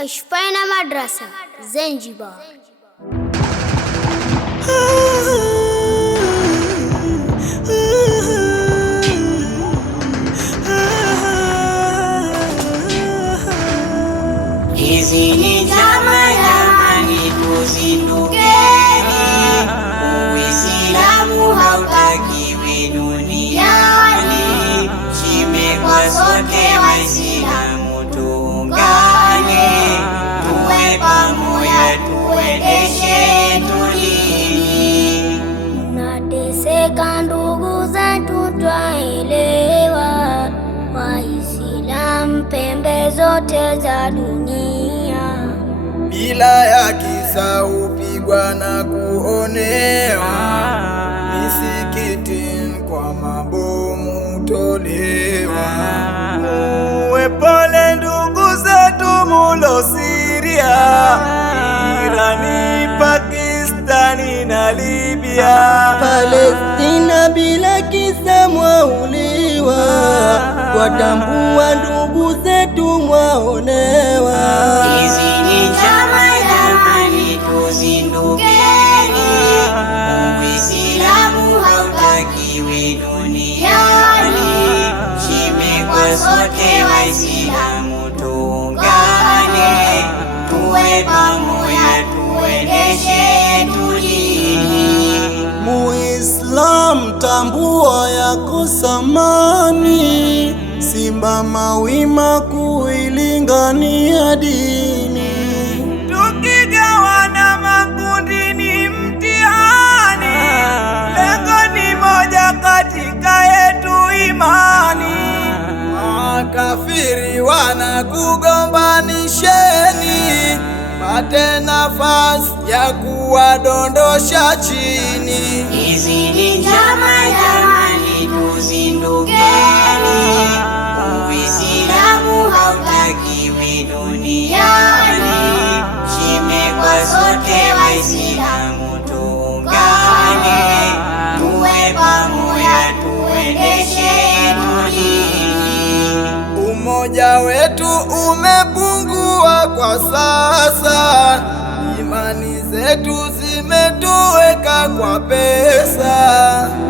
Ashfaina Madrasa, Zanzibar. Hizi ni jamani, tuzindukeni. Uislamu hautakiwi duniani. Shime kwa sote Waislamu tuungane, tuwe pamoja, tuendeshe dini. Tunateseka ndugu zetu, twaelewa. Waislamu pembe zote za dunia, bila ya kisa hupigwa na kuonewa. Misikitini kwa mabomu hutolewa. Muwe pole ndugu zetu mulo Syria, Irani, Pakistani na Libya. Palestina bila kisa mwauliwa, watambua ndugu zetu mwaonewa. Hizi ni jamani, tuzindukeni. Uislamu hautakiwi duniani. Shime kwa sote Waislamu tuungane, tuwe pamoja, tuendeshe dini. Muislam tambua yako samani, simama wima kuilingania dini. Tukigawana makundi ni mtihani, lengo ni moja katika yetu imani. Makafiri wanakugombanisheni, pate nafasi ya kuwadondosha chini. Hizi ni jamani, tuzindukeni. Uislamu hautakiwi duniani. Shime kwa sote Waislamu tuungane, tuwe pamoja, tuendeshe dini. Umoja wetu umepungua kwa sasa, imani zetu zimetoweka kwa pesa,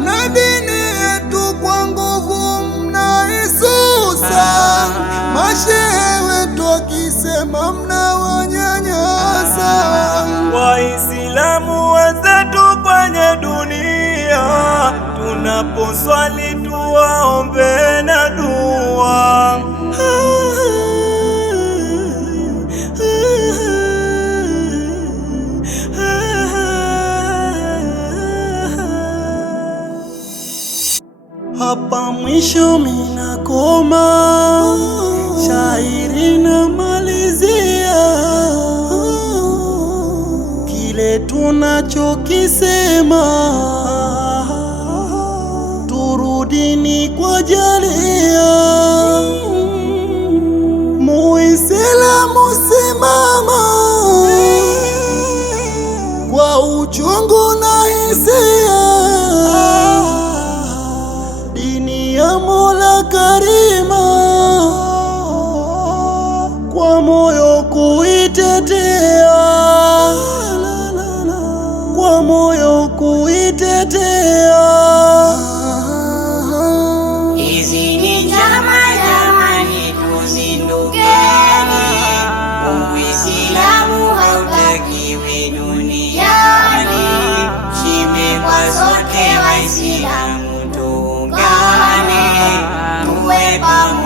na dini yetu kwa nguvu mnaisusa. Mashehe wetu wakisema mnawanyanyasa. Waislamu wenzetu kwenye dunia, tunaposwali tuwaombe na dua. Hapa mwisho minakoma, shairi na malizia. Kile tunachokisema, turudini kwa jalia. Muislamu simama kwa uchungu na hisia, dini ya Mola Karima, kwa moyo kuitetea, kwa moyo kuitetea. Hizi ni jamani, tuzindukeni. Uislamu hautakiwi duniani. Shime kwa sote Waislamu tuungane, tuwe pamoja.